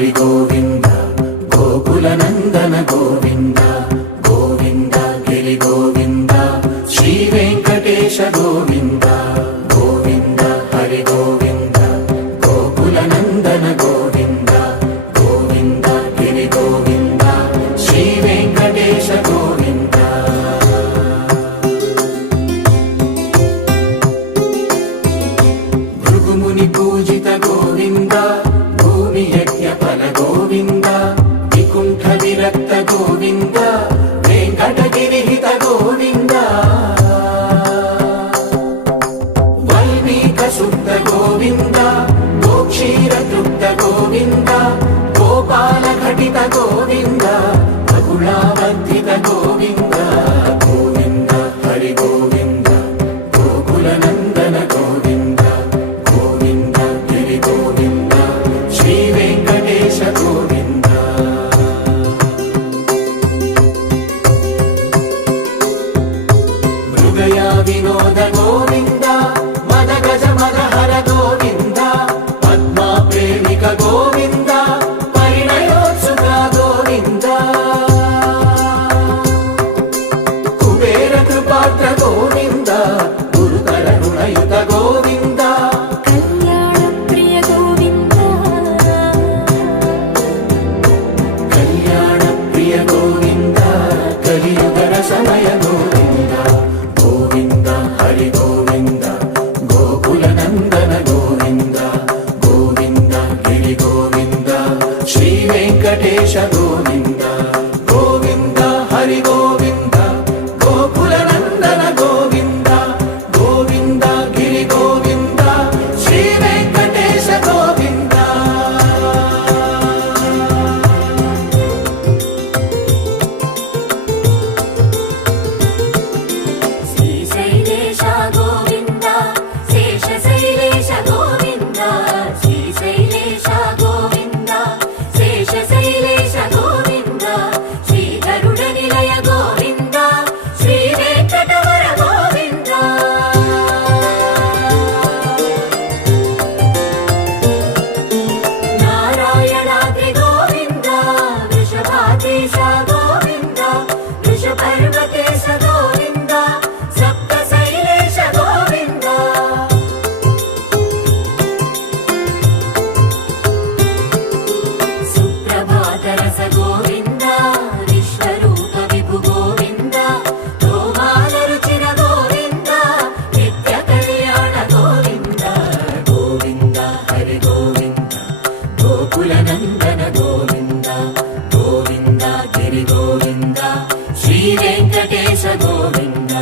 హరి గోవింద గోకుల నందన గోవింద గోవింద గిరి గోవింద శ్రీ వెంకటేశ గోవింద గోవింద హరి గోవింద గోకుల నందన గోవింద గోవింద గిరి గోవింద శ్రీ వెంకటేశ గోవింద భృగుముని పూజిత గోవింద భూమి యజ్ఞ ఫల గోవింద వికుంఠ విరక్త గోవింద వెంకటగిరిహిత గోవింద వల్మీక శుద్ధ గోవింద గోక్షీర తృప్త గోవింద గోపాల ఘటిత గోవింద బహుళావర్ధిత గోవింద గోవింద హరి గోవింద గోకుల నందన గోవింద గోవింద గిరి గోవింద శ్రీ వెంకటేశ గోవింద మృగయా వినోద గోవింద మద గజ మద హర గోవింద పద్మా ప్రేమిక గోవింద పరిణయోత్సుక గోవింద కుబేర కృపాత్ర గోవింద గురుతర రుణయుత గోవింద కళ్యాణ ప్రియ గోవింద కళ్యాణ ప్రియ గోవింద కలియుగర సమయ గోవింద గోవింద హరి గోవింద గోకుల నందన గోవింద గోవింద గిరి గోవింద శ్రీ వెంకటేశ గోవింద గోవింద హరి గోవింద గోకుల నందన గోవింద గోవింద గిరి గోవింద శ్రీ వెంకటేశ గోవింద శ్రీశైలేశ గోవింద శేషశైలేశ గోవింద శ్రీశైలేశ గోవింద శేషశైలేశ గోవింద శ్రీ గరుడ నిలయ గోవింద శ్రీ వెంకటవర గోవింద నారాయణాద్రి గోవింద వృషభాద్రీశ గోవింద వృషపర్వతేశ గోవింద సప్తశైలేశ గోవింద సుప్రభాతరస గోవింద విశ్వరూప విభు గోవింద గోమాల రుచిర గోవింద నిత్య కళ్యాణ గోవింద గోవింద హరి గోవింద గోకుల నందన గోవింద గోవింద గిరి గోవింద శ్రీ వెంకటేశ గోవింద